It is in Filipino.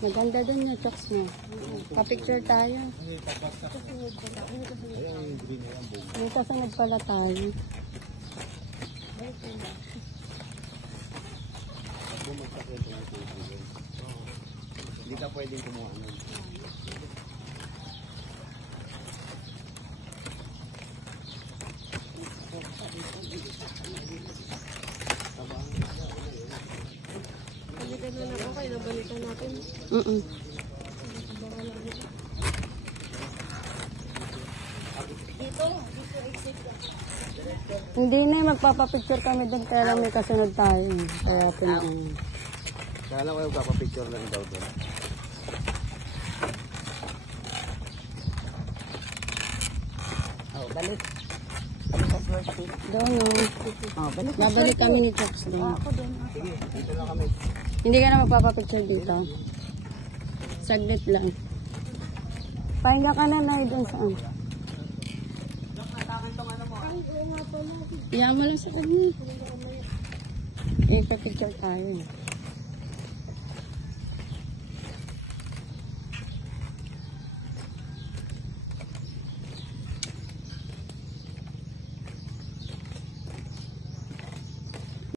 Maganda din yung chokes mo. Pa-picture tayo. May kasunod pala tayo. Hindi ka pwedeng kumuha nun. Balikan na lang ako, nabalikan natin. Dito exit ka. Hindi na, magpapapicture kami doon kaya may kasunod tayo. Kaya pinang. Kaya lang kayo kapapicture lang daw doon. Balik. Doon o. Babalik kami ni Chokes doon. Sige, dito lang kami. Hindi ka na magpapapicture dito. Saglit lang. Pahinga ka na na doon saan. Iyan mo lang sa kanya. Ipapicture tayo.